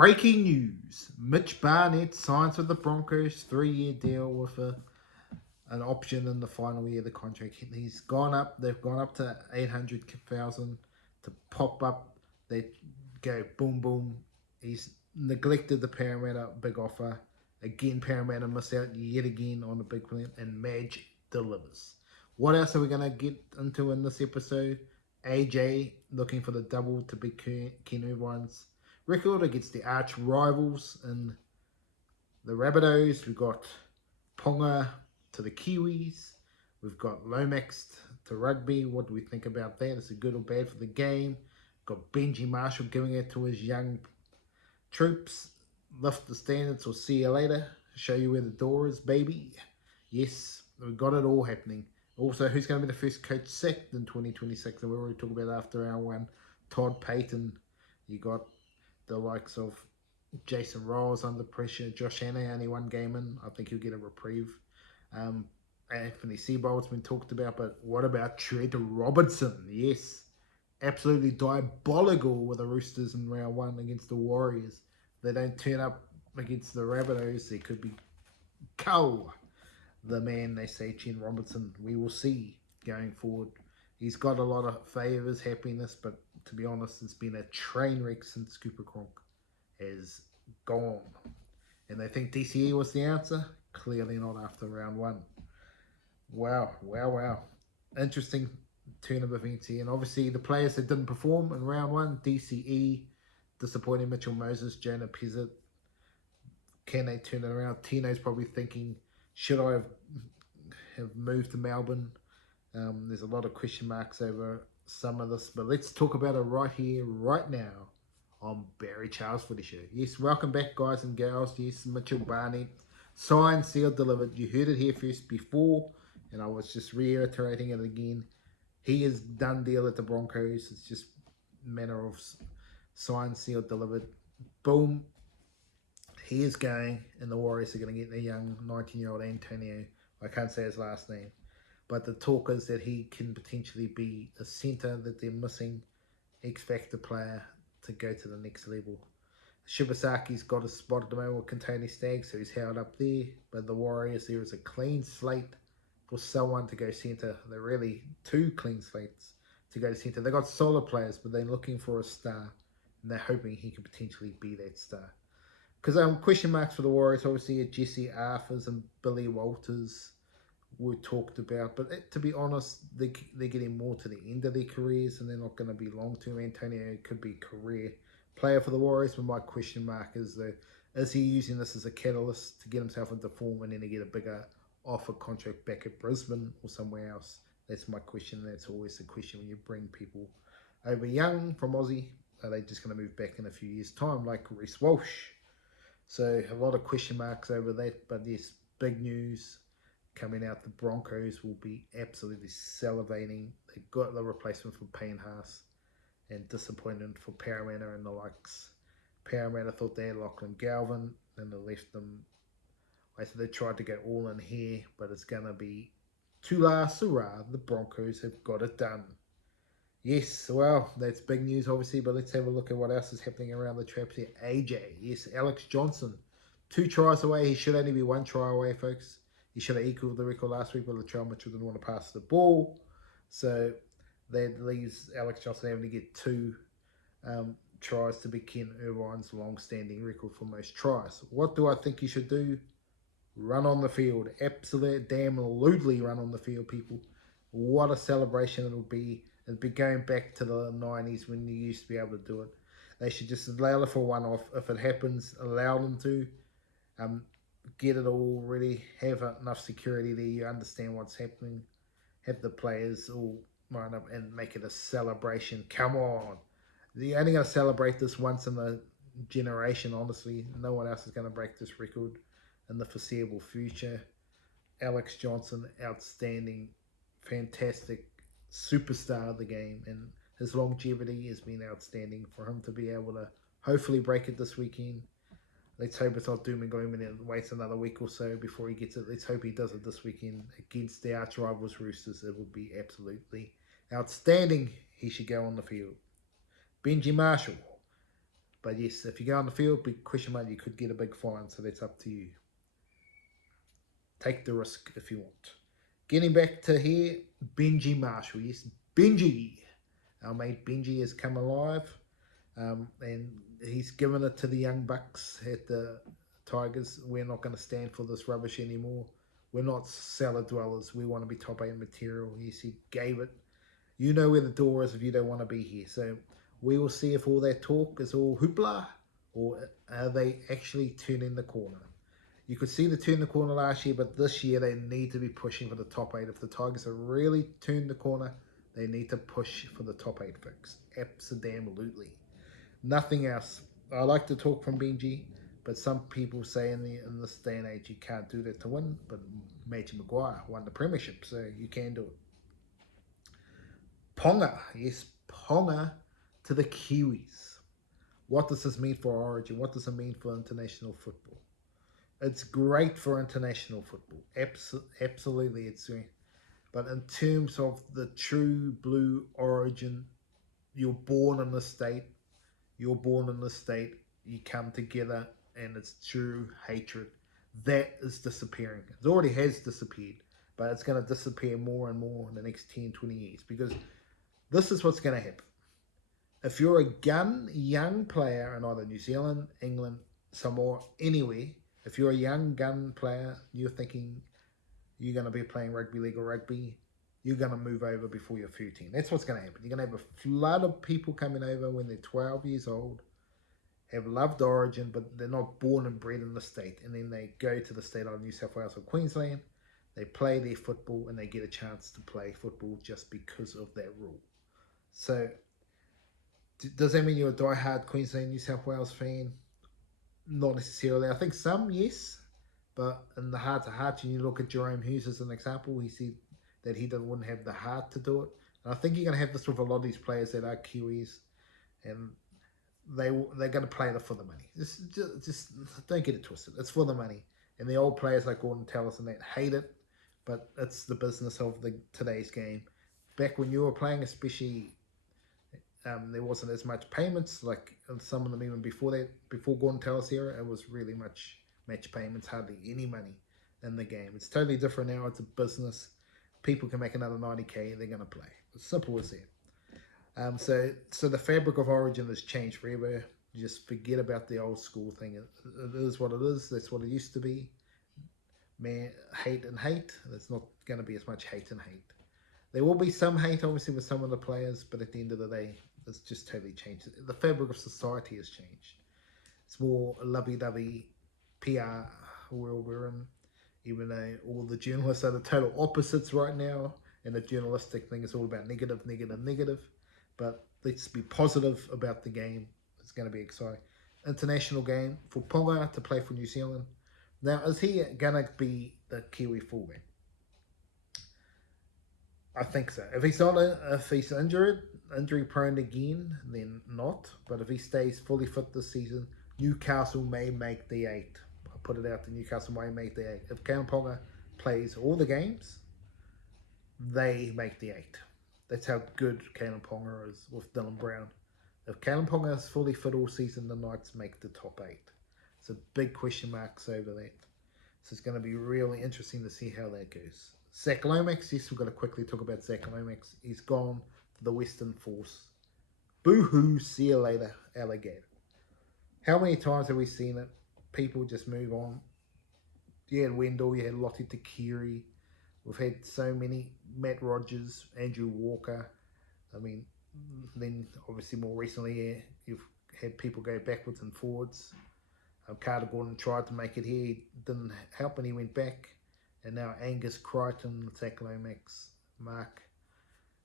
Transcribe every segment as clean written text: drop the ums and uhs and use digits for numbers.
Breaking news. Mitch Barnett signs with the Broncos, 3-year deal with an option in the final year of the contract. He's gone up. They've gone up to 800,000 to pop up. They go boom, boom. He's neglected the Parramatta big offer. Again, Parramatta miss out yet again on a big plan, and Madge delivers. What else are we going to get into in this episode? AJ looking for the double to beat Ken Irvine's record against the arch rivals in the Rabbitohs. We've got Ponga to the Kiwis. We've got Lomax to rugby. What do we think about that? Is it good or bad for the game? We've got Benji Marshall giving it to his young troops. Lift the standards or see you later. Show you where the door is, baby. Yes, we've got it all happening. Also, who's going to be the first coach sacked in 2026? And we already talked about after round one. Todd Payton. You got the likes of Jason Rolls under pressure. Josh Hanna only one game in. I think he'll get a reprieve. Anthony Seibold's been talked about, but what about Trent Robinson? Yes, absolutely diabolical with the Roosters in round one against the Warriors. They don't turn up against the Rabbitohs. They could be cow. The man, they say, Trent Robinson. We will see going forward. He's got a lot of favours, happiness, but to be honest, it's been a train wreck since Cooper Cronk has gone. And they think DCE was the answer? Clearly not after round one. Wow. Interesting turn of events here. And obviously the players that didn't perform in round one, DCE, disappointing Mitchell Moses, Jonah Pizzett. Can they turn it around? Tino's probably thinking, should I have moved to Melbourne? There's a lot of question marks over some of this, but let's talk about it right here, right now on Barry Charles Footy Show. Yes, welcome back, guys and gals. Yes, Mitchell Barnett, signed, sealed, delivered. You heard it here first before, and I was just reiterating it again. He is done deal at the Broncos. It's just a matter of signed, sealed, delivered. Boom. He is going, and the Warriors are going to get the young 19-year-old Antonio. I can't say his last name. But the talk is that he can potentially be a centre that they're missing, X-Factor player to go to the next level. Shibasaki's got a spot at the moment with Contoni Stag, so he's held up there. But the Warriors, there is a clean slate for someone to go centre. They're really two clean slates to go to centre. They've got solid players, but they're looking for a star, and they're hoping he can potentially be that star. Because question marks for the Warriors, obviously, Jesse Arthurs and Billy Walters were talked about, but to be honest, they're getting more to the end of their careers, and they're not going to be long-term. Antonio could be career player for the Warriors, but my question mark is, though, is he using this as a catalyst to get himself into form and then to get a bigger offer contract back at Brisbane or somewhere else? That's my question. That's always the question when you bring people over young from Aussie. Are they just going to move back in a few years' time like Reece Walsh? So a lot of question marks over that, but there's big news coming out. The Broncos will be absolutely salivating. They got the replacement for Payne Haas, and disappointment for Parramatta and the likes. Parramatta thought they had Lachlan Galvin, and they left them. I said they tried to go all in here, but it's going to be Tula Surah. The Broncos have got it done. Yes, well, that's big news, obviously, but let's have a look at what else is happening around the traps here. AJ, yes, Alex Johnson, 2 tries away. He should only be 1 try away, folks. He should have equaled the record last week, but Latrell Mitchell didn't want to pass the ball. So that leaves Alex Johnson having to get 2 tries to be Ken Irvine's long-standing record for most tries. What do I think he should do? Run on the field. Absolutely, damn lewdly run on the field, people. What a celebration it'll be. It'll be going back to the 90s when you used to be able to do it. They should just allow it for one off. If it happens, allow them to. Get it all ready. Have enough security there. You understand what's happening. Have the players all line up and make it a celebration. Come on. You're only going to celebrate this once in a generation, honestly. No one else is going to break this record in the foreseeable future. Alex Johnson, outstanding, fantastic superstar of the game, and his longevity has been outstanding. For him to be able to hopefully break it this weekend. Let's hope it's not doom and gloom and it waits another week or so before he gets it. Let's hope he does it this weekend against the arch rivals Roosters. It would be absolutely outstanding. He should go on the field. Benji Marshall, But yes, if you go on the field, big question mark, you could get a big fine. So that's up to you. Take the risk if you want. Getting back to here, Benji Marshall. Yes, Benji. Our mate Benji has come alive. And he's given it to the young bucks at the Tigers. We're not going to stand for this rubbish anymore. We're not cellar dwellers. We want to be top 8 material. Yes, he gave it. You know where the door is if you don't want to be here. So we will see if all that talk is all hoopla or are they actually turning the corner. You could see the turn the corner last year, but this year they need to be pushing for the top 8. If the Tigers have really turned the corner, they need to push for the top 8 fix. Absolutely. Nothing else. I like to talk from Benji, but some people say in this day and age you can't do that to win. But Major Maguire won the premiership, so you can do it. Ponga, yes, Ponga to the Kiwis. What does this mean for Origin? What does it mean for international football? It's great for international football. Absolutely, it's great. But in terms of the true blue Origin, you're born in the state. You're born in the state. You come together, and it's true hatred. That is disappearing. It already has disappeared, but it's going to disappear more and more in the next 10, 20 years because this is what's going to happen. If you're a young player in either New Zealand, England, Samoa, anywhere, if you're a young gun player, you're thinking you're going to be playing rugby league or rugby, you're going to move over before you're 13. That's what's going to happen. You're going to have a flood of people coming over when they're 12 years old, have loved Origin, but they're not born and bred in the state. And then they go to the state of New South Wales or Queensland, they play their football, and they get a chance to play football just because of that rule. So, does that mean you're a die-hard Queensland, New South Wales fan? Not necessarily. I think some, yes. But in the heart-to-heart, you look at Jerome Hughes as an example. He said that he wouldn't have the heart to do it. And I think you're going to have this with a lot of these players that are Kiwis. And they're going to play it for the money. Just don't get it twisted. It's for the money. And the old players like Gordon Tallis and that hate it. But it's the business of today's game. Back when you were playing, especially... there wasn't as much payments like some of them even before that. Before Gordon Tallis era, it was really much match payments, hardly any money in the game. It's totally different now. It's a business. People can make another 90k, they're going to play. As simple as that. So the fabric of Origin has changed forever. Just forget about the old school thing. It is what it is. That's what it used to be. Man, hate and hate. There's not going to be as much hate and hate. There will be some hate, obviously, with some of the players, but at the end of the day, it's just totally changed. The fabric of society has changed. It's more lovey-dovey PR world we're in, even though all the journalists are the total opposites right now, and the journalistic thing is all about negative. But let's be positive about the game. It's going to be exciting. International game for Ponga to play for New Zealand. Now, is he going to be the Kiwi fullback? I think so. If he's injury prone again, then not. But if he stays fully fit this season, Newcastle may make the 8. I'll put it out to Newcastle may make the 8. If Kalen Ponga plays all the games, they make the 8. That's how good Kalen Ponga is with Dylan Brown. If Kalen Ponga is fully fit all season, the Knights make the top 8. So big question marks over that. So it's going to be really interesting to see how that goes. Zach Lomax, yes, we've got to quickly talk about Zach Lomax. He's gone to the Western Force. Boo-hoo, see you later, alligator. How many times have we seen it? People just move on. You had Wendell, you had Lottie Takiri. We've had so many, Matt Rogers, Andrew Walker. I mean, then obviously more recently, you've had people go backwards and forwards. Carter Gordon tried to make it here. He didn't help and he went back. And now Angus Crichton, Zach Lomax, Mark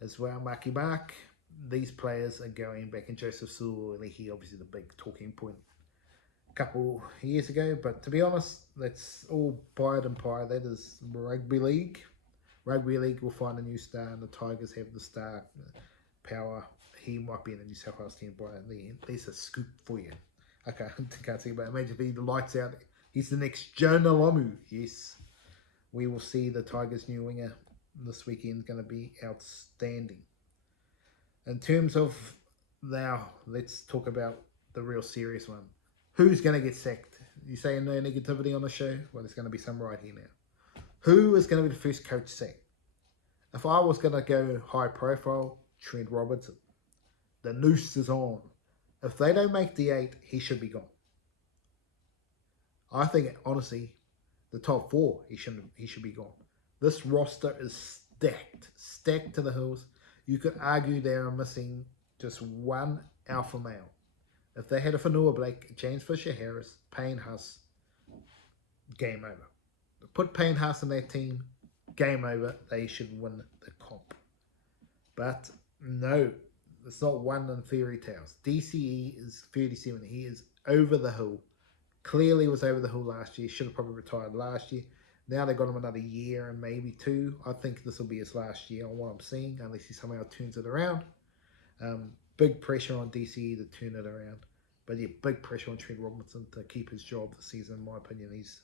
as well, Marky Mark. These players are going back. And Joseph Sewell, he obviously the big talking point a couple years ago. But to be honest, that's all pied and pie. That is rugby league. Rugby league will find a new star, and the Tigers have the star power. He might be in the New South Wales team by the end. There's a scoop for you. I can't see, but imagine if the lights out. He's the next Jonah Lomu. Yes. We will see the Tigers' new winger this weekend. Going to be outstanding. In terms of now, let's talk about the real serious one. Who's going to get sacked? You saying no negativity on the show? Well, there's going to be some right here now. Who is going to be the first coach sacked? If I was going to go high profile, Trent Robertson. The noose is on. If they don't make the 8, he should be gone. I think, honestly, the top 4, he should be gone. This roster is stacked to the hills. You could argue they are missing just one alpha male. If they had a Fanua Blake, James Fisher-Harris, Payne Haas, game over. Put Payne Haas in their team, game over. They should win the comp. But no, it's not one in fairy tales. DCE is 37. He is over the hill. Clearly was over the hill last year. Should have probably retired last year. Now they've got him another year and maybe 2. I think this will be his last year on what I'm seeing, unless he somehow turns it around. Big pressure on DCE to turn it around. But yeah, big pressure on Trent Robinson to keep his job this season, in my opinion. He's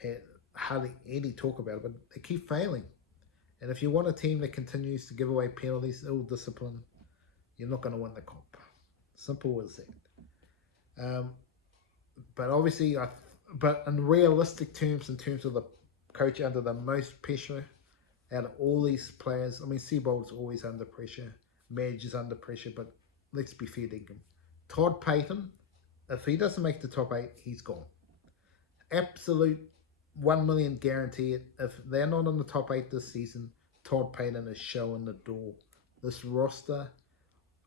had hardly any talk about it, but they keep failing. And if you want a team that continues to give away penalties, ill discipline, you're not going to win the comp. Simple as that. But obviously, but in realistic terms, in terms of the coach under the most pressure out of all these players, I mean, Seabold's always under pressure. Madge is under pressure, but let's be fair to him. Todd Payton, if he doesn't make the top 8, he's gone. Absolute 1 million guaranteed. If they're not in the top 8 this season, Todd Payton is showing the door. This roster,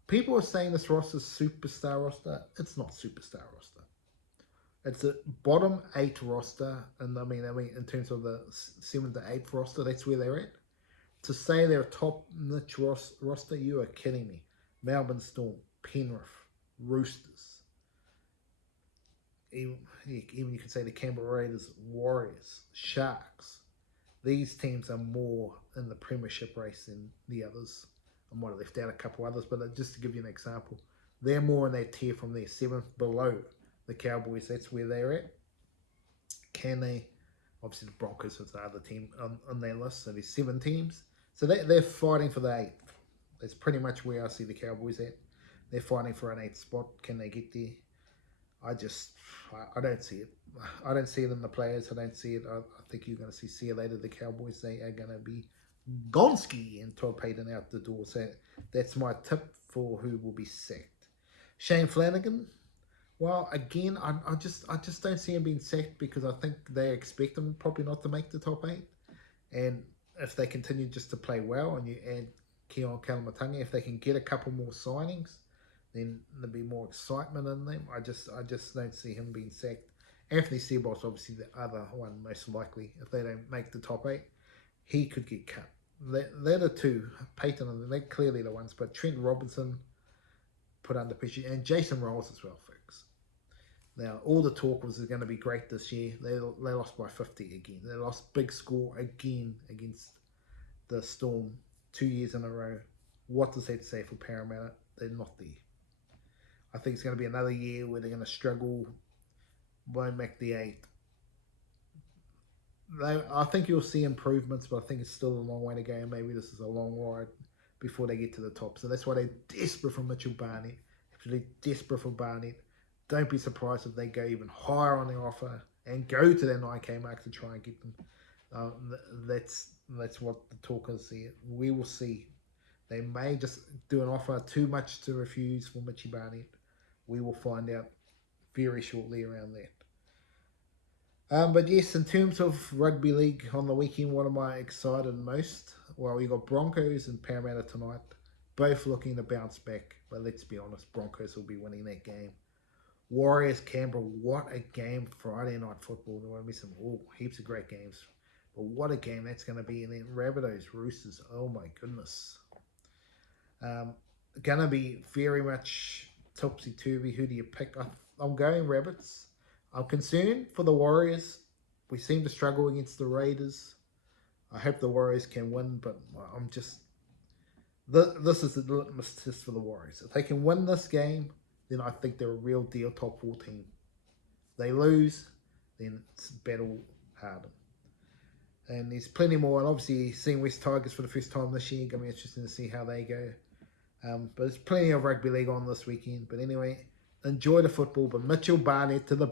people are saying this roster is superstar roster. It's not superstar roster. It's a bottom 8 roster, and I mean in terms of the 7 to 8 roster, that's where they're at. To say they're a top niche roster, you are kidding me. Melbourne Storm, Penrith, Roosters, even you could say the Canberra Raiders, Warriors, Sharks. These teams are more in the premiership race than the others. I might have left out a couple others, but just to give you an example, they're more in that tier from there, 7th below the Cowboys. That's where they're at. Can they? Obviously, the Broncos is the other team on their list, so there's 7 teams. So they're fighting for the 8th. That's pretty much where I see the Cowboys at. They're fighting for an 8th spot. Can they get there? I don't see it. I don't see it in the players. I don't see it. I think you're going to see you later. The Cowboys, they are going to be Gonski and Todd Payton out the door. So that's my tip for who will be sacked. Shane Flanagan. Well, again, I just don't see him being sacked because I think they expect him probably not to make the top 8. And if they continue just to play well and you add Keon Kalamatangi, if they can get a couple more signings, then there'll be more excitement in them. I just don't see him being sacked. Anthony Seabold's obviously the other one most likely. If they don't make the top 8, he could get cut. They're the 2. Payton, they're clearly the ones. But Trent Robinson put under pressure. And Jason Rolls as well, folks. Now, all the talk was going to be great this year. They lost by 50 again. They lost big score again against the Storm 2 years in a row. What does that say for Parramatta? They're not there. I think it's going to be another year where they're going to struggle, won't make the 8. I think you'll see improvements, but I think it's still a long way to go. Maybe this is a long ride before they get to the top. So that's why they're desperate for Mitchell Barnett. Absolutely desperate for Barnett. Don't be surprised if they go even higher on the offer and go to their 9K mark to try and get them. That's what the talk is here. We will see. They may just do an offer too much to refuse for Mitchie Barnett. We will find out very shortly around that. But yes, in terms of rugby league on the weekend, what am I excited most? Well, we got Broncos and Parramatta tonight, both looking to bounce back. But let's be honest, Broncos will be winning that game. Warriors, Canberra, what a game. Friday night football. There will be some heaps of great games. But what a game that's going to be. And then Rabbitohs, Roosters, oh my goodness. Going to be very much topsy-turvy. Who do you pick? I'm going Rabbits. I'm concerned for the Warriors. We seem to struggle against the Raiders. I hope the Warriors can win, but I'm just... This is the litmus test for the Warriors. If they can win this game, then I think they're a real deal top 4 team. They lose, then it's battle hardened. And there's plenty more. And obviously, seeing West Tigers for the first time this year, going to be interesting to see how they go. But there's plenty of rugby league on this weekend. But anyway, enjoy the football. But Mitchell Barnett to the Broncos.